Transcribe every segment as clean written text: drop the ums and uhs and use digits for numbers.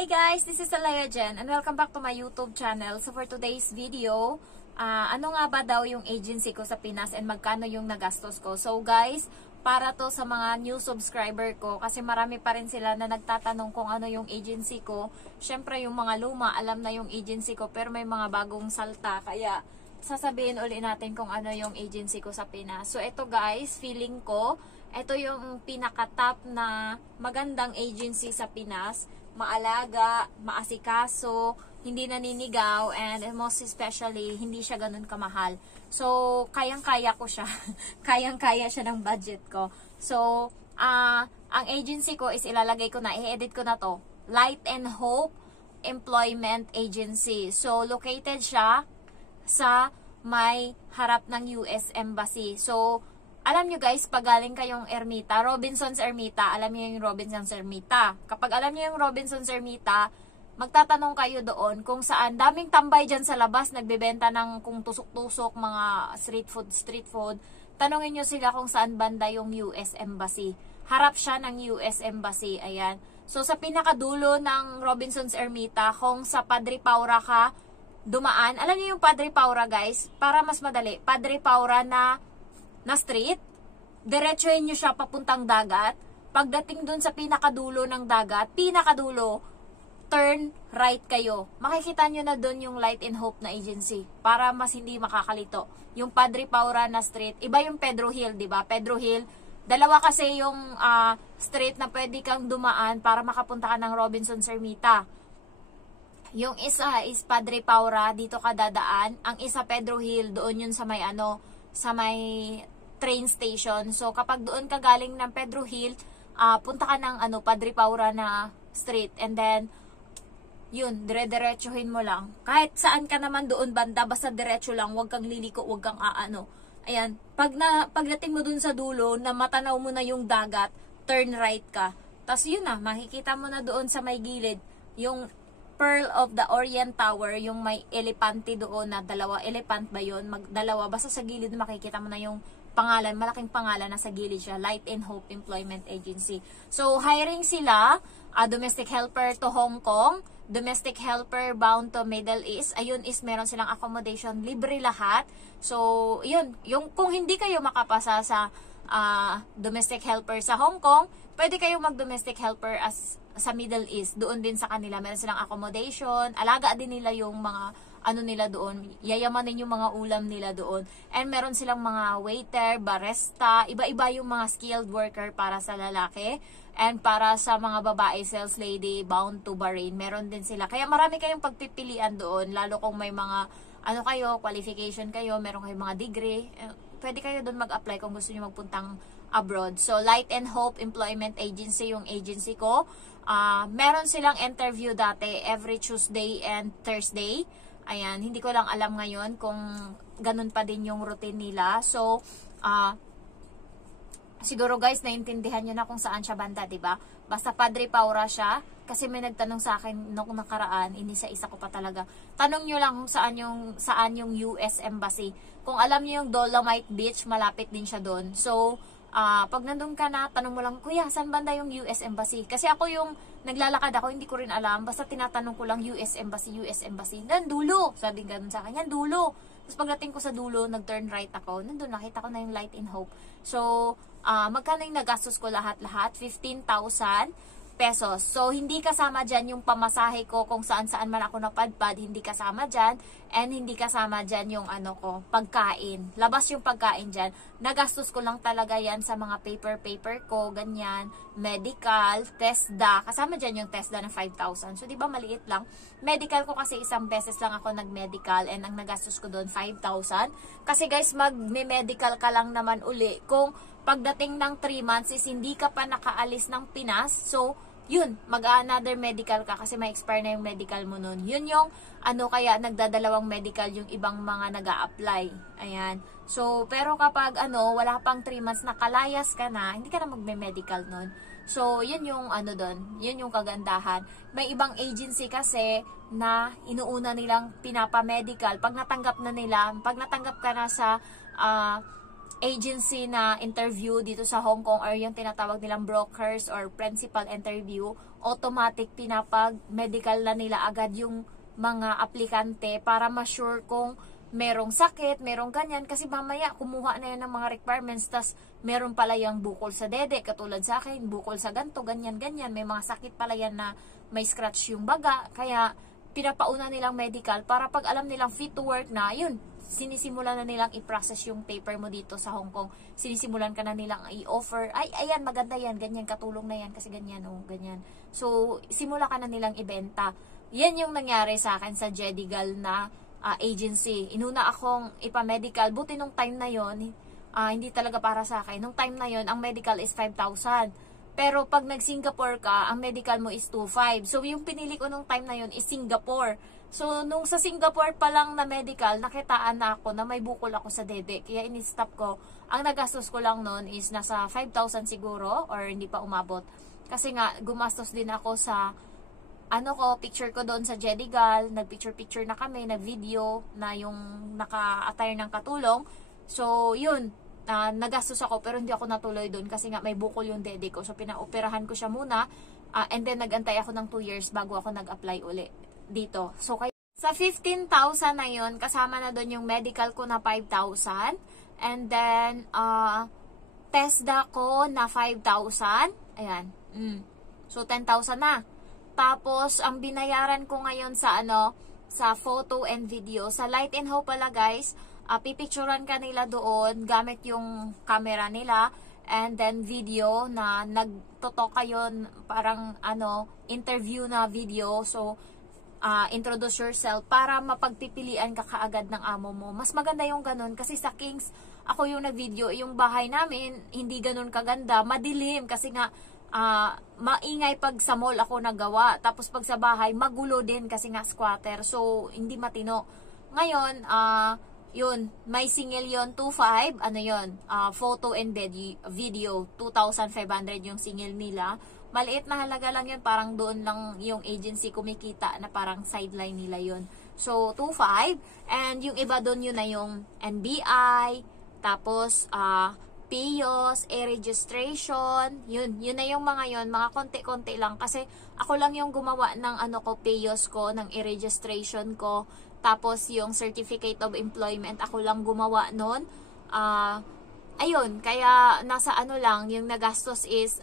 Hi guys, this is Alaya Jen and welcome back to my YouTube channel. So for today's video, ano nga ba daw yung agency ko sa Pinas and magkano yung nagastos ko? So guys, para to sa mga new subscriber ko kasi marami pa rin sila na nagtatanong kung ano yung agency ko. Syempre yung mga luma, alam na yung agency ko pero may mga bagong salta kaya sasabihin uli natin kung ano yung agency ko sa Pinas. So ito guys, feeling ko, ito yung pinaka-top na magandang agency sa Pinas. Maalaga, maasikaso, hindi naninigaw, and most especially, hindi siya ganun kamahal. So, kayang-kaya ko siya. Kayang-kaya siya ng budget ko. So, ang agency ko is ilalagay ko na, i-edit ko na to. Light and Hope Employment Agency. So, located siya sa may harap ng US Embassy. So, alam nyo guys, pag galing kayong Ermita, Robinson's Ermita, alam nyo yung Robinson's Ermita. Kapag alam nyo yung Robinson's Ermita, magtatanong kayo doon kung saan. Daming tambay dyan sa labas, nagbebenta ng kung tusok-tusok, mga street food. Tanongin nyo sila kung saan banda yung US Embassy. Harap siya ng US Embassy, ayan. So sa pinakadulo ng Robinson's Ermita, kung sa Padre Paura ka dumaan, alam nyo yung Padre Paura guys, para mas madali, Padre Paura na street, diretsuhin nyo siya papuntang dagat. Pagdating dun sa pinakadulo ng dagat, pinakadulo, turn right kayo. Makikita nyo na dun yung Light and Hope na agency para mas hindi makakalito. Yung Padre Paura na street, iba yung Pedro Hill, di ba? Pedro Hill, dalawa kasi yung street na pwede kang dumaan para makapunta ka ng Robinson's Ermita. Yung isa is Padre Paura, dito ka dadaan. Ang isa Pedro Hill, doon yun sa may sa may train station. So, kapag doon ka galing ng Pedro Hill, punta ka ng Padre Paura na street. And then, yun, dire-diretsuhin mo lang. Kahit saan ka naman doon banda, basta diretso lang, huwag kang liliko, huwag kang Ayan, pagdating mo doon sa dulo, na matanaw mo na yung dagat, turn right ka. Tapos yun na, makikita mo na doon sa may gilid, yung Pearl of the Orient Tower, yung may elepante doon na dalawa, elephant ba yun? Dalawa, basta sa gilid makikita mo na yung pangalan, malaking pangalan na sa gilid siya, Light and Hope Employment Agency. So, hiring sila, domestic helper to Hong Kong, domestic helper bound to Middle East, ayun is meron silang accommodation, libre lahat. So, yun, yung, kung hindi kayo makapasa sa domestic helper sa Hong Kong, pwede kayo mag-domestic helper sa Middle East. Doon din sa kanila, meron silang accommodation, alaga din nila yung mga nila doon, yayamanin yung mga ulam nila doon. And meron silang mga waiter, barista, iba-iba yung mga skilled worker para sa lalaki. And para sa mga babae, sales lady, bound to Bahrain, meron din sila. Kaya marami kayong pagpipilian doon, lalo kung may mga kayo, qualification kayo, meron kayong mga degree, pwede kayo doon mag-apply kung gusto niyo magpuntang abroad. So, Light and Hope Employment Agency yung agency ko. Meron silang interview dati every Tuesday and Thursday. Ayan, hindi ko lang alam ngayon kung ganun pa din yung routine nila. So, siguro guys, naintindihan nyo na kung saan siya banda, diba? Basta Padre Paura siya. Kasi may nagtanong sa akin nung nakaraan, inisa-isa ko pa talaga. Tanong nyo lang kung saan yung US Embassy. Kung alam nyo yung Dolomite Beach, malapit din siya doon. So, pag nandun ka na, tanong mo lang, Kuya, saan banda yung US Embassy? Kasi ako yung naglalakad ako, hindi ko rin alam. Basta tinatanong ko lang, US Embassy, US Embassy. Nan, dulo! Sabi ganun sa akin, yan, dulo! Tapos pagdating ko sa dulo, nag-turn right ako. Nandun, nakita ko na yung Light and Hope. So, magkano yung nagastos ko lahat-lahat? 15,000 pesos. So, hindi kasama dyan yung pamasahe ko kung saan-saan man ako napadpad. Hindi kasama dyan. And hindi kasama dyan yung pagkain. Labas yung pagkain dyan. Nagastos ko lang talaga yan sa mga paper ko, ganyan. Medical, TESDA. Kasama dyan yung TESDA na 5,000. So, di ba maliit lang? Medical ko kasi isang beses lang ako nag-medical and ang nagastos ko doon 5,000. Kasi guys, mag-medical ka lang naman uli kung pagdating ng 3 months is hindi ka pa nakaalis ng Pinas. So, yun, mag-another medical ka kasi may expire na yung medical mo nun. Yun yung kaya nagdadalawang medical yung ibang mga nag-a-apply. Ayan. So, pero kapag wala pang 3 months na kalayas ka na, hindi ka na magme-medical nun. So, yun yung doon. Yun yung kagandahan. May ibang agency kasi na inuuna nilang pinapa-medical. Pag natanggap ka na sa agency na interview dito sa Hong Kong or yung tinatawag nilang brokers or principal interview, automatic pinapag-medical na nila agad yung mga aplikante para ma-sure kung merong sakit, merong ganyan. Kasi mamaya, kumuha na yan ng mga requirements, tas meron pala yung bukol sa dede, katulad sa akin, bukol sa ganto, ganyan. May mga sakit pala yan na may scratch yung baga. Kaya, pinapauna nilang medical para pag alam nilang fit to work na, yun, sinisimulan na nilang i-process yung paper mo dito sa Hong Kong. Sinisimulan ka na nilang i-offer, ay, ayan, maganda yan, ganyan, katulong na yan, kasi ganyan, ganyan. So, simula ka na nilang ibenta. Yan yung nangyari sa akin sa Jedigal na agency. Inuna akong ipa-medical. Buti nung time na yon, hindi talaga para sa akin. Nung time na yon, ang medical is 5,000. Pero pag nag-Singapore ka, ang medical mo is 2,500. So, yung pinili ko nung time na yon is Singapore. So, nung sa Singapore pa lang na medical, nakitaan na ako na may bukol ako sa dede. Kaya in-stop ko. Ang nagastos ko lang nun is nasa 5,000 siguro or hindi pa umabot. Kasi nga, gumastos din ako sa picture ko doon sa Jedigal, nag-picture na kami, nag-video na yung naka-attire ng katulong. So, yun, nagastos ako pero hindi ako natuloy doon kasi nga may bukol yung dede ko. So, pinaoperahan ko siya muna and then nag-antay ako ng 2 years bago ako nag-apply uli dito. So, kaya sa 15,000 na yun, kasama na doon yung medical ko na 5,000 and then TESDA ko na 5,000. Ayan. So, 10,000 na. Tapos, ang binayaran ko ngayon sa sa photo and video. Sa Light and Hope pala guys, pipicturan ka nila doon gamit yung camera nila and then video na nagtotok kayo parang interview na video. So, introduce yourself para mapagpipilian ka kaagad ng amo mo. Mas maganda yung ganun kasi sa Kings, ako yung nag-video, yung bahay namin hindi ganun kaganda, madilim kasi nga maingay pag sa mall ako nagawa. Tapos pag sa bahay, magulo din kasi nga squatter. So, hindi matino. Ngayon, yun, may single yun, 2,500. Yun, photo and video, 2,500 yung single nila. Maliit na halaga lang yun. Parang doon lang yung agency kumikita na parang sideline nila yun. So, 2,500. And yung iba doon yun na yung NBI. Tapos, PIOS, e-registration, yun na yung mga yun, mga konti-konti lang kasi ako lang yung gumawa ng PIOS ko, ng e-registration ko, tapos yung certificate of employment, ako lang gumawa nun. Ayun, kaya nasa lang, yung nagastos is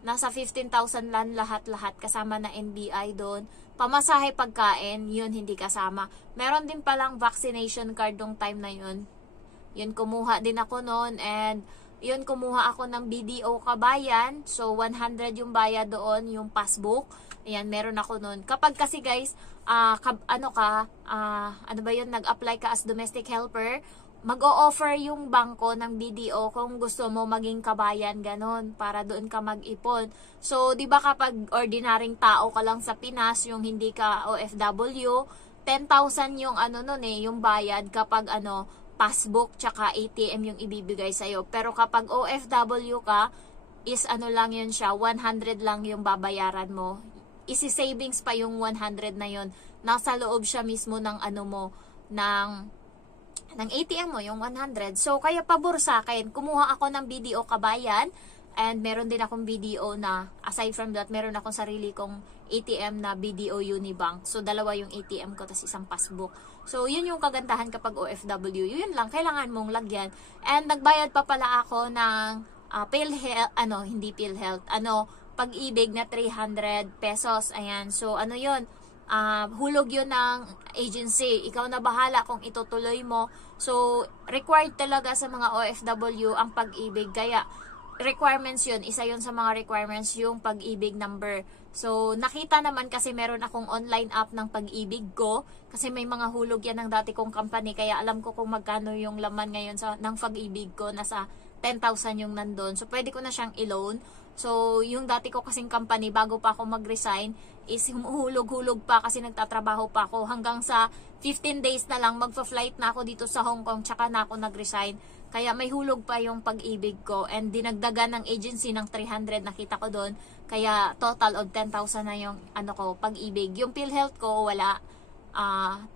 nasa 15,000 lang lahat-lahat kasama na NBI doon. Pamasahe, pagkain, yun hindi kasama. Meron din palang vaccination card nung time na yun. Yun, kumuha din ako noon and yun, kumuha ako ng BDO Kabayan. So, 100 yung bayad doon, yung passbook. Ayan, meron ako noon. Kapag kasi guys, nag-apply ka as domestic helper, mag-o-offer yung bangko ng BDO kung gusto mo maging kabayan, ganon, para doon ka mag-ipon. So, di ba kapag ordinaryong tao ka lang sa Pinas, yung hindi ka OFW, 10,000 yung yung bayad kapag passbook tsaka ATM yung ibibigay sa'yo. Pero kapag OFW ka, is lang yun siya, 100 lang yung babayaran mo. Isi-savings pa yung 100 na yun. Nasa loob siya mismo ng ng ATM mo, yung 100. So, kaya pabor sa akin, kumuha ako ng BDO Kabayan and meron din akong BDO na, aside from that, meron akong sarili kong ATM na BDO Unibank. So, dalawa yung ATM ko, tas isang passbook. So, yun yung kagandahan kapag OFW. Yun lang, kailangan mong lagyan. And, nagbayad pa pala ako ng PhilHealth, hindi PhilHealth, Pag-ibig na 300 pesos. Ayan, so, yun, hulog yun ng agency. Ikaw na bahala kung itutuloy mo. So, required talaga sa mga OFW ang Pag-ibig. Kaya, requirements yun. Isa yun sa mga requirements yung Pag-ibig number. So, nakita naman kasi meron akong online app ng Pag-ibig ko. Kasi may mga hulog yan ng dati kong company. Kaya alam ko kung magkano yung laman ngayon ng Pag-ibig ko. Nasa 10,000 yung nandun. So, pwede ko na siyang i-loan. So, yung dati ko kasing company, bago pa ako mag-resign, is humuhulog-hulog pa kasi nagtatrabaho pa ako. Hanggang sa 15 days na lang, magpa-flight na ako dito sa Hong Kong, tsaka na ako nag-resign. Kaya may hulog pa yung Pag-ibig ko. And dinagdagan ng agency ng 300, nakita ko doon. Kaya total of 10,000 na yung Pag-ibig. Yung PhilHealth ko, wala.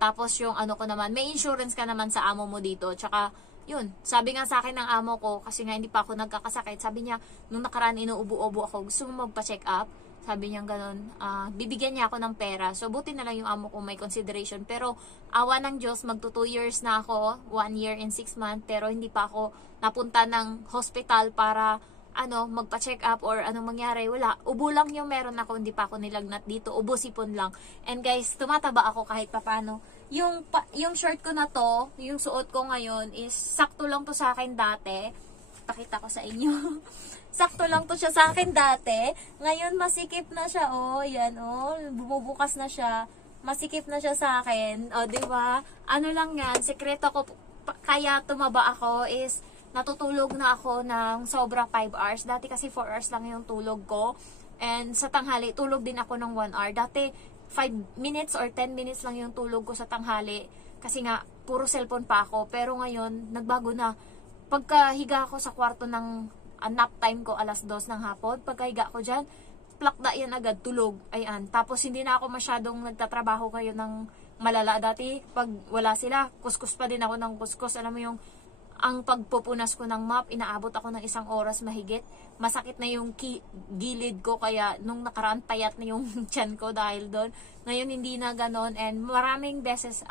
Tapos yung ko naman, may insurance ka naman sa amo mo dito. Tsaka, yun, sabi nga sa akin ng amo ko, kasi nga hindi pa ako nagkakasakit, sabi niya, nung nakaraan inuubo-ubo ako, gusto mo magpa-check up? Sabi niya ganun, bibigyan niya ako ng pera. So, buti na lang yung amo ko may consideration. Pero, awa ng Diyos, magto 2 years na ako, 1 year and 6 months, pero hindi pa ako napunta ng hospital para, magpa-check up or anong mangyari. Wala. Ubo lang yung meron ako, hindi pa ako nilagnat dito. Ubo sipon lang. And guys, tumataba ako kahit papano. Yung shirt ko na to, yung suot ko ngayon is sakto lang to sa akin dati. Pakita ko sa inyo. Sakto lang to siya sa akin dati. Ngayon, masikip na siya, oh. Yan, oh. Bumubukas na siya. Masikip na siya sa akin. O, diba? Ano lang yan, sekreto ko, kaya tumaba ako is, natutulog na ako ng sobra 5 hours. Dati kasi 4 hours lang yung tulog ko. And sa tanghali, tulog din ako ng 1 hour. Dati, 5 minutes or 10 minutes lang yung tulog ko sa tanghali. Kasi nga, puro cellphone pa ako. Pero ngayon, nagbago na. Pagkahiga ako sa kwarto ng nap time ko, alas 2 ng hapon. Pagkahiga ko dyan, plakda yan agad, tulog. Ayan. Tapos hindi na ako masyadong nagtatrabaho kayo ng malala. Dati, pag wala sila, kuskus pa din ako ng kuskus. Alam mo yung, ang pagpupunas ko ng mop, inaabot ako ng 1 oras mahigit. Masakit na yung gilid ko, kaya nung nakaraan payat na yung tiyan ko dahil doon. Ngayon hindi na ganon. And maraming beses,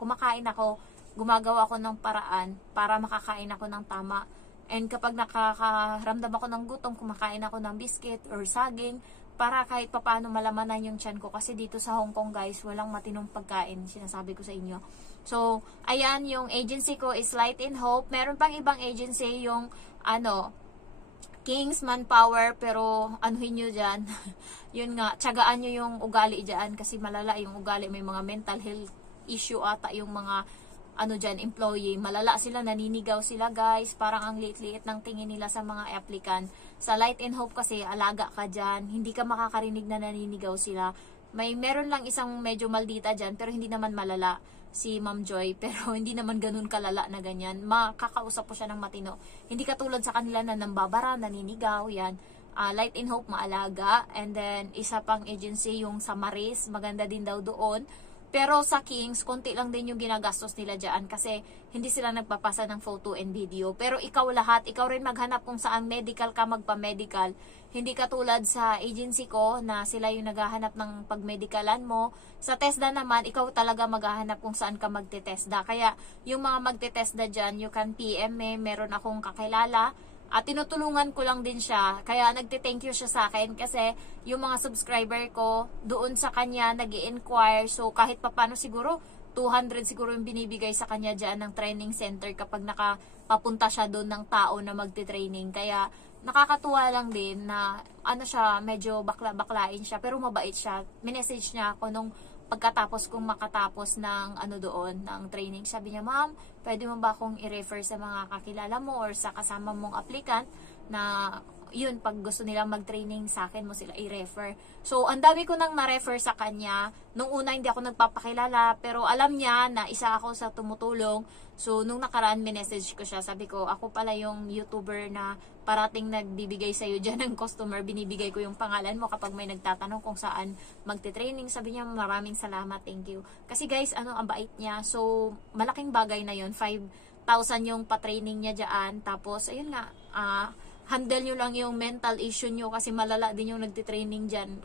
kumakain ako, gumagawa ako ng paraan para makakain ako ng tama. And kapag nakakaramdam ako ng gutom, kumakain ako ng biscuit or saging para kahit papaano malamanan yung tiyan ko. Kasi dito sa Hong Kong guys, walang matinong pagkain, sinasabi ko sa inyo. So, ayan, yung agency ko is Light in Hope. Meron pang ibang agency, yung King's Manpower, pero anuhin nyo dyan. Yun nga, tiyagaan nyo yung ugali dyan kasi malala yung ugali. May mga mental health issue ata yung mga dyan, employee. Malala sila, naninigaw sila guys. Parang ang liit-liit ng tingin nila sa mga applicant. Sa Light in Hope kasi, alaga ka dyan. Hindi ka makakarinig na naninigaw sila. Meron lang isang medyo maldita dyan, pero hindi naman malala. Si Ma'am Joy, pero hindi naman ganun kalala na ganyan. Makakausap po siya ng matino. Hindi katulad sa kanila na nambabara, naninigaw, yan. Light in Hope, maalaga. And then, isa pang agency, yung sa Maris, maganda din daw doon. Pero sa Kings, konti lang din yung ginagastos nila dyan kasi hindi sila nagpapasa ng photo and video. Pero ikaw lahat, ikaw rin maghanap kung saan medical ka magpa-medical. Hindi katulad sa agency ko na sila yung naghahanap ng pag-medicalan mo. Sa TESDA naman, ikaw talaga maghahanap kung saan ka magte-TESDA. Kaya yung mga magte-TESDA dyan, you can PM me, meron akong kakilala. At tinutulungan ko lang din siya. Kaya nagte-thank you siya sa akin kasi yung mga subscriber ko doon sa kanya nag-i-inquire. So kahit papano siguro 200 siguro yung binibigay sa kanya dyan ng training center kapag nakapapunta siya doon ng tao na magte-training. Kaya nakakatuwa lang din na siya, medyo bakla-baklain siya pero mabait siya. Minessage niya ako nung pagkatapos kong makatapos ng doon, ng training. Sabi niya, ma'am, pwede mo ba akong i-refer sa mga kakilala mo or sa kasama mong applicant na yun, pag gusto nila mag-training sa akin mo sila i-refer. So, ang dami ko nang na-refer sa kanya. Nung una, hindi ako nagpapakilala, pero alam niya na isa ako sa tumutulong. So, nung nakaraan, minessage ko siya. Sabi ko, ako pala yung YouTuber na parating nagbibigay sa'yo dyan ng customer. Binibigay ko yung pangalan mo kapag may nagtatanong kung saan magte-training. Sabi niya, maraming salamat, thank you. Kasi guys, ang bait niya. So, malaking bagay na yun. 5,000 yung pa-training niya dyan. Tapos, ayun nga, handle nyo lang yung mental issue nyo kasi malala din yung nagtitraining dyan.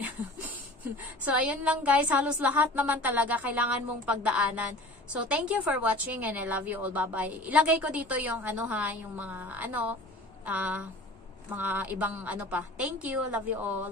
So, ayun lang guys. Halos lahat naman talaga kailangan mong pagdaanan. So, thank you for watching and I love you all. Bye-bye. Ilagay ko dito yung yung mga mga ibang pa. Thank you. Love you all.